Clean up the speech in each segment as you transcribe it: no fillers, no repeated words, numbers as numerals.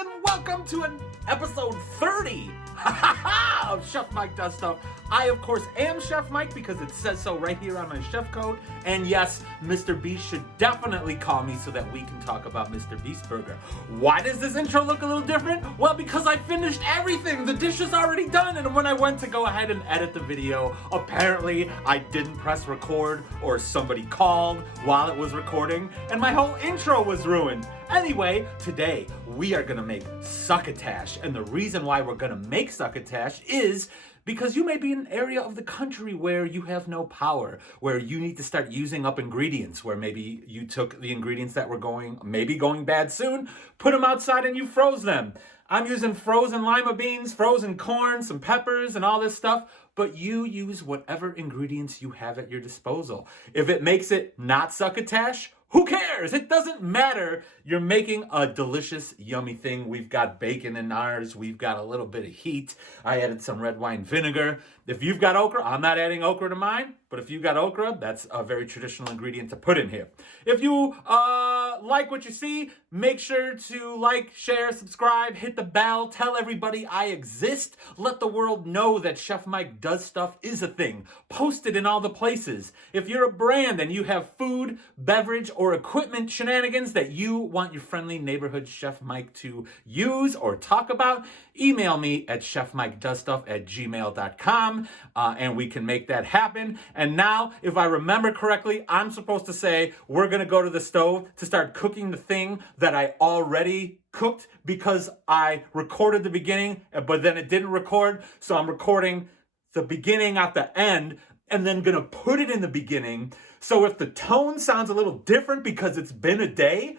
and welcome to an episode 30 of Chef Mike Does Stuff. I, of course, am Chef Mike because it says so right here on my chef code. And yes, Mr. Beast should definitely call me so that we can talk about Mr. Beast Burger. Why does this intro look a little different? Well, because I finished everything. The dish is already done. And when I went to go ahead and edit the video, apparently I didn't press record or somebody called while it was recording and my whole intro was ruined. Anyway, today we are gonna make Succotash, and the reason why we're gonna make Succotash is because you may be in an area of the country where you have no power, where you need to start using up ingredients, where maybe you took the ingredients that were going bad soon, put them outside and you froze them. I'm using frozen lima beans, frozen corn, some peppers, and all this stuff, but you use whatever ingredients you have at your disposal. If it makes it not Succotash, who cares? It doesn't matter. You're making a delicious, yummy thing. We've got bacon in ours. We've got a little bit of heat. I added some red wine vinegar. If you've got okra, I'm not adding okra to mine, but if you've got okra, that's a very traditional ingredient to put in here. If you like what you see, make sure to like, share, subscribe, hit the bell, tell everybody I exist. Let the world know that Chef Mike Does Stuff is a thing. Post it in all the places. If you're a brand and you have food, beverage, or equipment shenanigans that you want your friendly neighborhood Chef Mike to use or talk about, email me at chefmikedoesstuff@gmail.com and we can make that happen. And now, if I remember correctly, I'm supposed to say we're gonna go to the stove to start cooking the thing that I already cooked because I recorded the beginning, but then it didn't record. So I'm recording the beginning at the end and then gonna put it in the beginning. So if the tone sounds a little different because it's been a day,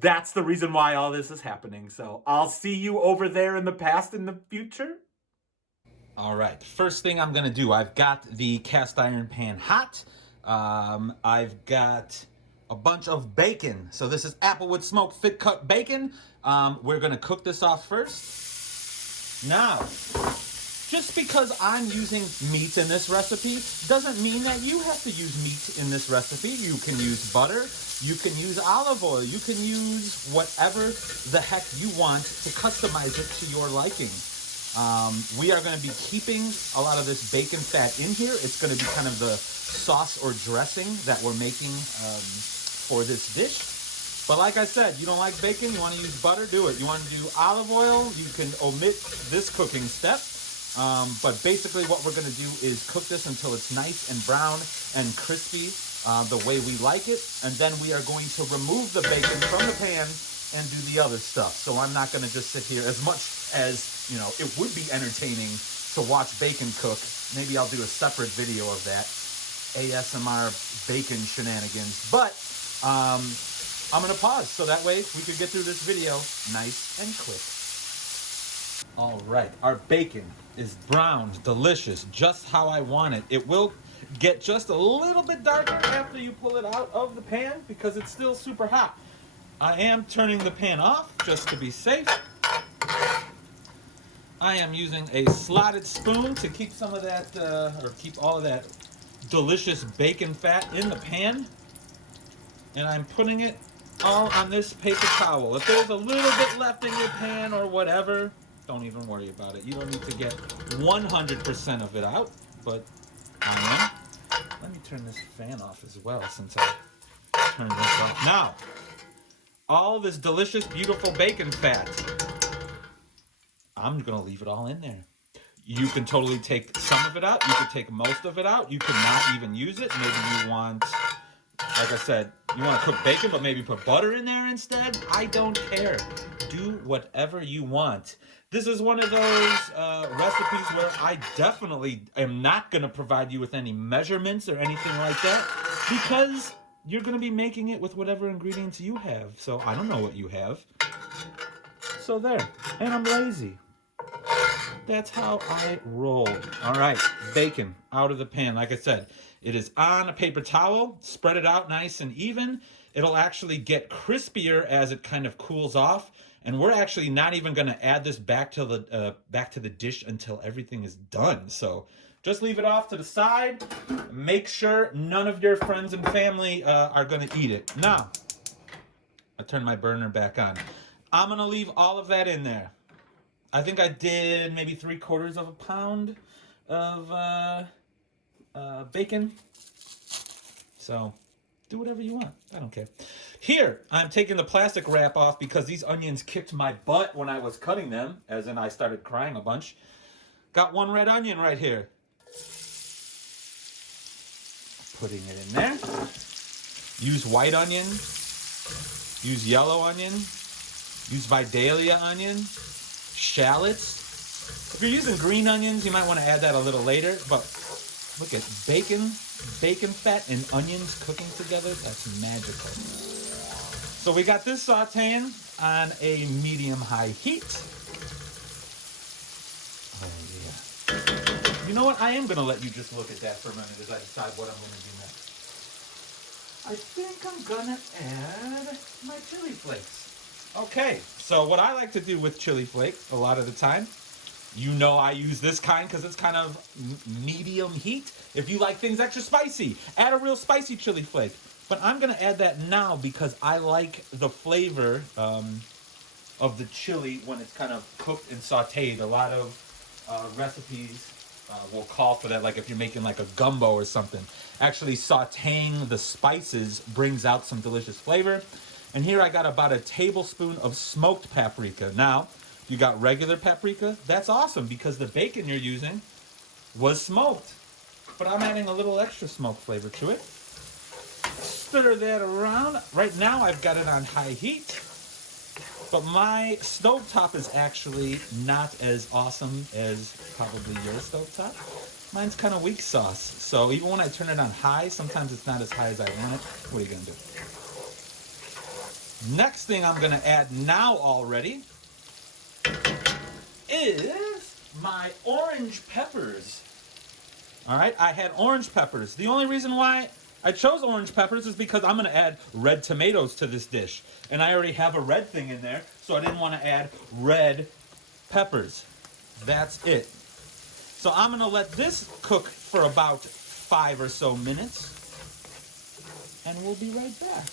that's the reason why all this is happening. So I'll see you over there in the past and the future. All right, first thing I'm gonna do, I've got the cast iron pan hot. I've got a bunch of bacon. So this is Applewood smoked thick cut bacon. We're gonna cook this off first. Now, just because I'm using meat in this recipe doesn't mean that you have to use meat in this recipe. You can use butter, you can use olive oil, you can use whatever the heck you want to customize it to your liking. We are going to be keeping a lot of this bacon fat in here. It's going to be kind of the sauce or dressing that we're making for this dish. But like I said, you don't like bacon, you want to use butter, do it. You want to do olive oil, you can omit this cooking step. But basically what we're going to do is cook this until it's nice and brown and crispy the way we like it. And then we are going to remove the bacon from the pan and do the other stuff. So I'm not going to just sit here, as much as, you know, it would be entertaining to watch bacon cook. Maybe I'll do a separate video of that, ASMR bacon shenanigans. But I'm going to pause so that way we could get through this video nice and quick. All right, our bacon is browned, delicious, just how I want it. It will get just a little bit darker after you pull it out of the pan because it's still super hot. I am turning the pan off just to be safe. I am using a slotted spoon to keep some of that, or keep all of that delicious bacon fat in the pan. And I'm putting it all on this paper towel. If there's a little bit left in your pan or whatever, don't even worry about it. You don't need to get 100% of it out, but I am. Let me turn this fan off as well since I turned this off. Now, all this delicious, beautiful bacon fat, I'm gonna leave it all in there. You can totally take some of it out. You could take most of it out. You could not even use it. Maybe you want, like I said, you want to cook bacon, but maybe put butter in there instead. I don't care. Do whatever you want. This is one of those recipes where I definitely am not going to provide you with any measurements or anything like that because you're going to be making it with whatever ingredients you have. So I don't know what you have. So there. And I'm lazy. That's how I roll. All right, bacon out of the pan. Like I said, it is on a paper towel. Spread it out nice and even. It'll actually get crispier as it kind of cools off. And we're actually not even going to add this back to the dish until everything is done. So just leave it off to the side. Make sure none of your friends and family are going to eat it. Now, I turn my burner back on. I'm gonna leave all of that in there. I think I did maybe 3/4 of a pound of bacon. So do whatever you want. I don't care. Here, I'm taking the plastic wrap off because these onions kicked my butt when I was cutting them, as in I started crying a bunch. Got one red onion right here. Putting it in there. Use white onion. Use yellow onion. Use Vidalia onion. Shallots. If you're using green onions, you might want to add that a little later. But look at bacon fat and onions cooking together. That's magical. So we got this sauteing on a medium-high heat. Oh, yeah. You know what? I am going to let you just look at that for a minute as I decide what I'm going to do next. I think I'm going to add my chili flakes. Okay, so what I like to do with chili flakes a lot of the time, you know I use this kind because it's kind of medium heat. If you like things extra spicy, add a real spicy chili flake. But I'm going to add that now because I like the flavor of the chili when it's kind of cooked and sauteed. A lot of recipes will call for that, like if you're making like a gumbo or something. Actually, sauteing the spices brings out some delicious flavor. And here I got about a tablespoon of smoked paprika. Now, you got regular paprika, that's awesome because the bacon you're using was smoked. But I'm adding a little extra smoked flavor to it. Stir that around. Right now I've got it on high heat. But my stovetop is actually not as awesome as probably your stovetop. Mine's kind of weak sauce. So even when I turn it on high, sometimes it's not as high as I want it. What are you going to do? Next thing I'm going to add now already is my orange peppers. All right, I had orange peppers. The only reason why I chose orange peppers is because I'm going to add red tomatoes to this dish. And I already have a red thing in there, so I didn't want to add red peppers. That's it. So I'm going to let this cook for about 5 or so minutes. And we'll be right back.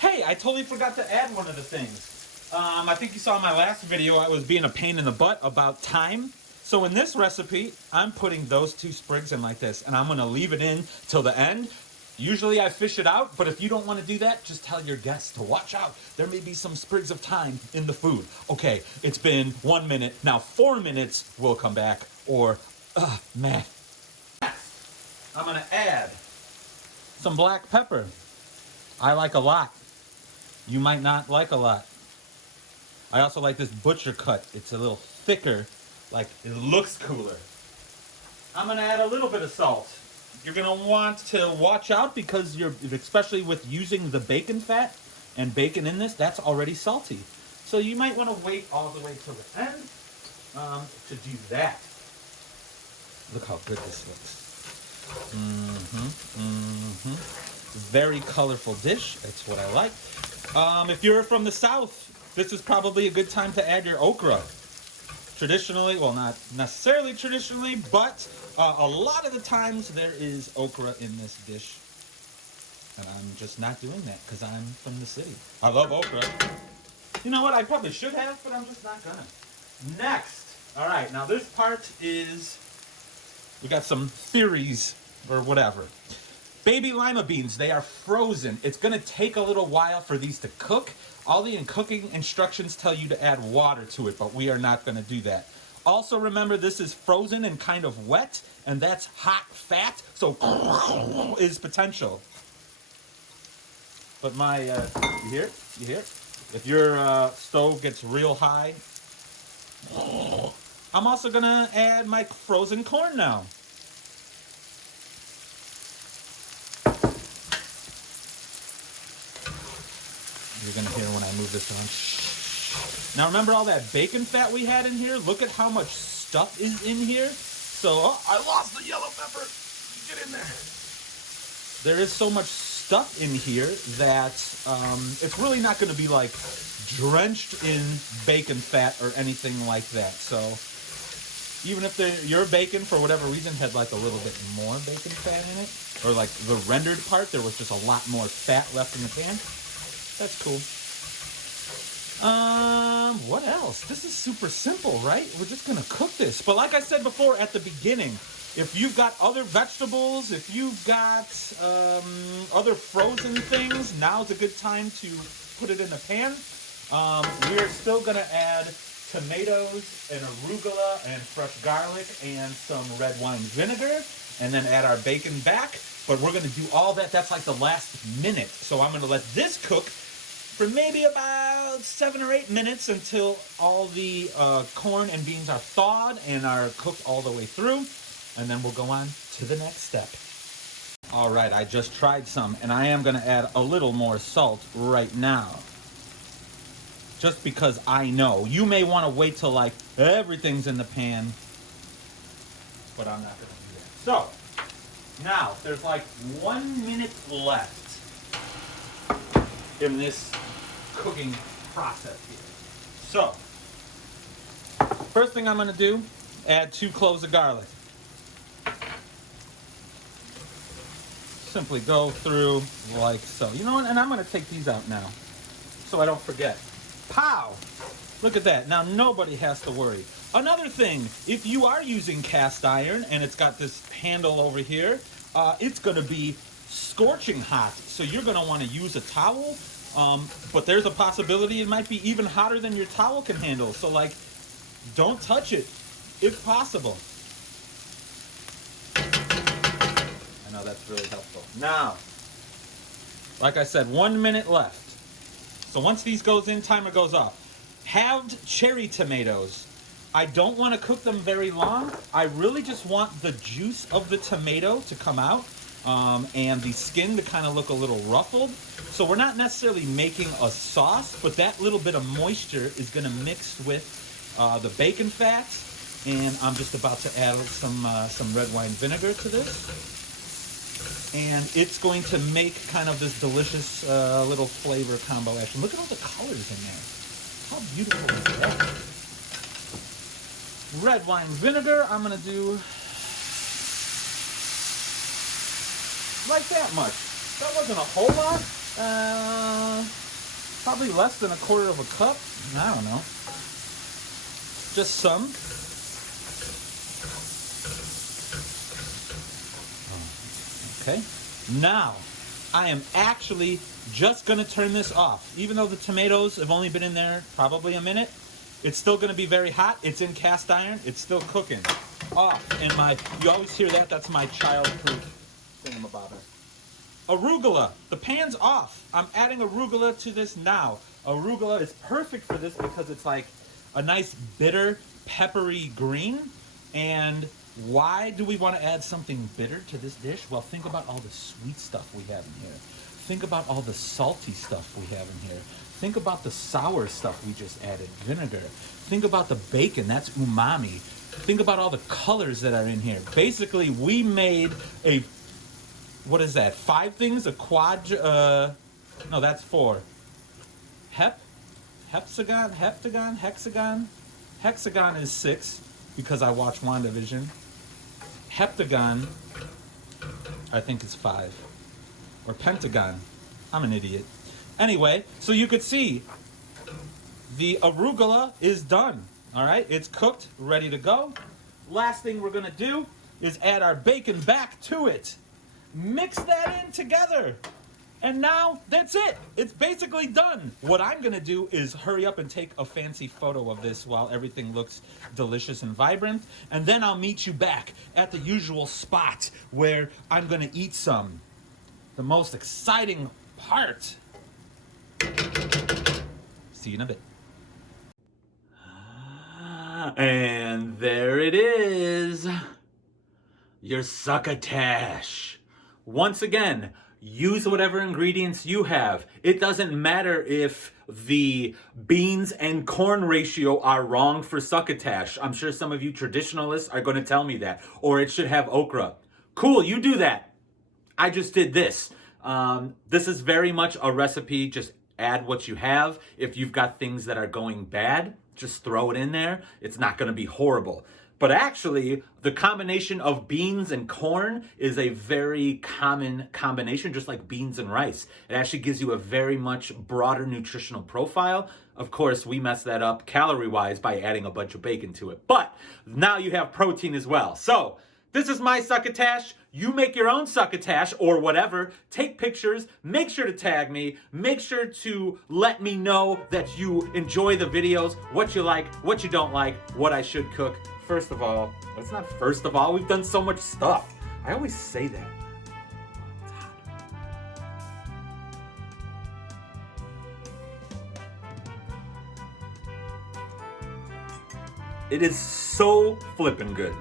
Hey, I totally forgot to add one of the things. I think you saw in my last video I was being a pain in the butt about thyme. So in this recipe, I'm putting those 2 sprigs in like this, and I'm going to leave it in till the end. Usually I fish it out, but if you don't want to do that, just tell your guests to watch out. There may be some sprigs of thyme in the food. Okay, it's been 1 minute. Now 4 minutes, we'll come back. Or, man. I'm going to add some black pepper. I like a lot. You might not like a lot. I also like this butcher cut. It's a little thicker, like it looks cooler. I'm gonna add a little bit of salt. You're gonna want to watch out because especially with using the bacon fat and bacon in this, that's already salty. So you might want to wait all the way till the end to do that. Look how good this looks. Very colorful dish. That's what I like. If you're from the South, this is probably a good time to add your okra. Traditionally, well, not necessarily traditionally, but a lot of the times there is okra in this dish. And I'm just not doing that because I'm from the city. I love okra. You know what? I probably should have, but I'm just not gonna. Next. All right, now this part is, we got some theories or whatever. Baby lima beans, they are frozen. It's gonna take a little while for these to cook. All the cooking instructions tell you to add water to it, but we are not gonna do that. Also remember, this is frozen and kind of wet, and that's hot fat, so is potential. But my, you hear it? You hear it? If your stove gets real high, I'm also gonna add my frozen corn now. You're gonna hear when I move this on. Now remember all that bacon fat we had in here? Look at how much stuff is in here. So, I lost the yellow pepper. Get in there. There is so much stuff in here that it's really not gonna be like drenched in bacon fat or anything like that. So, even if your bacon, for whatever reason, had like a little bit more bacon fat in it, or like the rendered part, there was just a lot more fat left in the pan. That's cool. what else? This is super simple, right? We're just gonna cook this. But like I said before at the beginning, if you've got other vegetables, if you've got other frozen things, now's a good time to put it in the pan. We're still gonna add tomatoes and arugula and fresh garlic and some red wine vinegar, and then add our bacon back. But we're gonna do all that. That's like the last minute. So I'm gonna let this cook for maybe about 7 or 8 minutes until all the corn and beans are thawed and are cooked all the way through. And then we'll go on to the next step. All right, I just tried some, and I am gonna add a little more salt right now. Just because I know. You may wanna wait till like everything's in the pan, but I'm not gonna do that. So, now there's like 1 minute left in this cooking process here. So, first thing I'm gonna do, add 2 cloves of garlic. Simply go through like so. You know what, and I'm gonna take these out now so I don't forget. Pow! Look at that, now nobody has to worry. Another thing, if you are using cast iron and it's got this handle over here, it's gonna be scorching hot. So you're gonna wanna use a towel, but there's a possibility it might be even hotter than your towel can handle. So like, don't touch it if possible. I know that's really helpful. Now, like I said, 1 minute left. So once these goes in, timer goes off. Halved cherry tomatoes. I don't want to cook them very long. I really just want the juice of the tomato to come out and the skin to kind of look a little ruffled. So we're not necessarily making a sauce, but that little bit of moisture is going to mix with the bacon fats. And I'm just about to add some red wine vinegar to this. And it's going to make kind of this delicious little flavor combo action. Look at all the colors in there. How beautiful is that? Red wine vinegar, I'm gonna do like that much. That wasn't a whole lot. Probably less than 1/4 of a cup. I don't know. Just some. Okay. Now, I am actually just gonna turn this off. Even though the tomatoes have only been in there probably a minute, it's still gonna be very hot. It's in cast iron, it's still cooking. Off, and you always hear that, that's my child-proof thingamabobber. Arugula, the pan's off. I'm adding arugula to this now. Arugula is perfect for this because it's like a nice bitter, peppery green. And why do we want to add something bitter to this dish? Well, think about all the sweet stuff we have in here. Think about all the salty stuff we have in here. Think about the sour stuff we just added, vinegar. Think about the bacon, that's umami. Think about all the colors that are in here. Basically, we made a, what is that, 5 things? A no, that's 4. Hexagon. Hexagon is 6 because I watched WandaVision. Heptagon, I think it's 5. Or pentagon. I'm an idiot. Anyway, so you could see the arugula is done. All right, it's cooked, ready to go. Last thing we're gonna do is add our bacon back to it. Mix that in together. And now that's it. It's basically done. What I'm gonna do is hurry up and take a fancy photo of this while everything looks delicious and vibrant. And then I'll meet you back at the usual spot where I'm gonna eat some. The most exciting part. See you in a bit. And there it is. Your succotash. Once again, use whatever ingredients you have. It doesn't matter if the beans and corn ratio are wrong for succotash. I'm sure some of you traditionalists are going to tell me that. Or it should have okra. Cool, you do that. I just did this. This is very much a recipe. Just add what you have. If you've got things that are going bad, just throw it in there. It's not going to be horrible. But actually, the combination of beans and corn is a very common combination, just like beans and rice. It actually gives you a very much broader nutritional profile. Of course, we mess that up calorie-wise by adding a bunch of bacon to it. But now you have protein as well. So this is my succotash. You make your own succotash or whatever. Take pictures. Make sure to tag me. Make sure to let me know that you enjoy the videos, what you like, what you don't like, what I should cook. First of all, it's not first of all. We've done so much stuff. I always say that. It's hot. It is so flippin' good.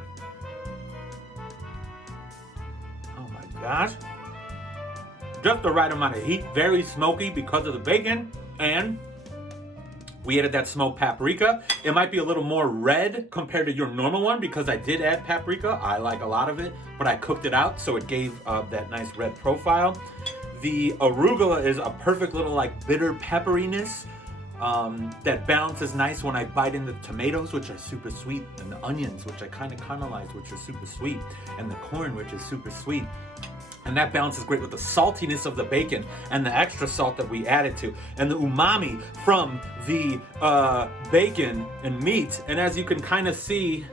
Gosh, just the right amount of heat, very smoky because of the bacon, and we added that smoked paprika. It might be a little more red compared to your normal one because I did add paprika. I like a lot of it, but I cooked it out, so it gave that nice red profile. The arugula is a perfect little like bitter pepperiness that balances nice when I bite into the tomatoes, which are super sweet, and the onions, which I kind of caramelize, which are super sweet, and the corn, which is super sweet. And that balances great with the saltiness of the bacon and the extra salt that we added to, and the umami from the bacon and meat. And as you can kind of see,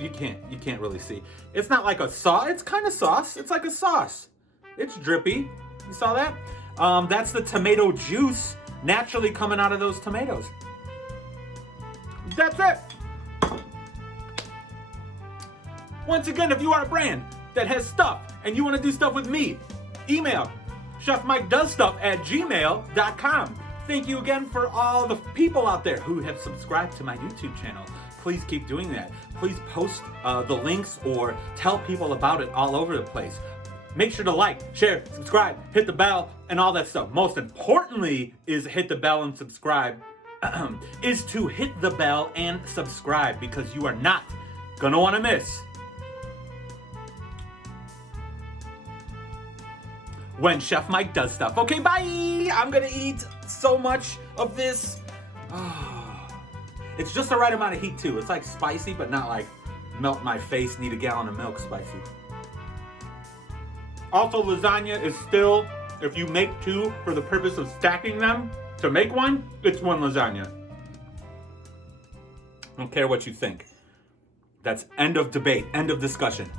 you can't really see. It's not like a sauce. It's kind of sauce. It's like a sauce. It's drippy. You saw that? That's the tomato juice naturally coming out of those tomatoes. That's it. Once again, if you are a brand that has stuff and you want to do stuff with me, email chefmikedoesstuff@gmail.com. Thank you again for all the people out there who have subscribed to my YouTube channel. Please keep doing that. Please post the links or tell people about it all over the place. Make sure to like, share, subscribe, hit the bell, and all that stuff. Most importantly is hit the bell and subscribe. Is to hit the bell and subscribe, because you are not gonna want to miss when Chef Mike does stuff. Okay, bye! I'm gonna eat so much of this. Oh. It's just the right amount of heat too. It's like spicy, but not like melt my face, need a gallon of milk spicy. Also, lasagna is still, if you make two for the purpose of stacking them to make one, it's one lasagna. I don't care what you think. That's end of debate, end of discussion.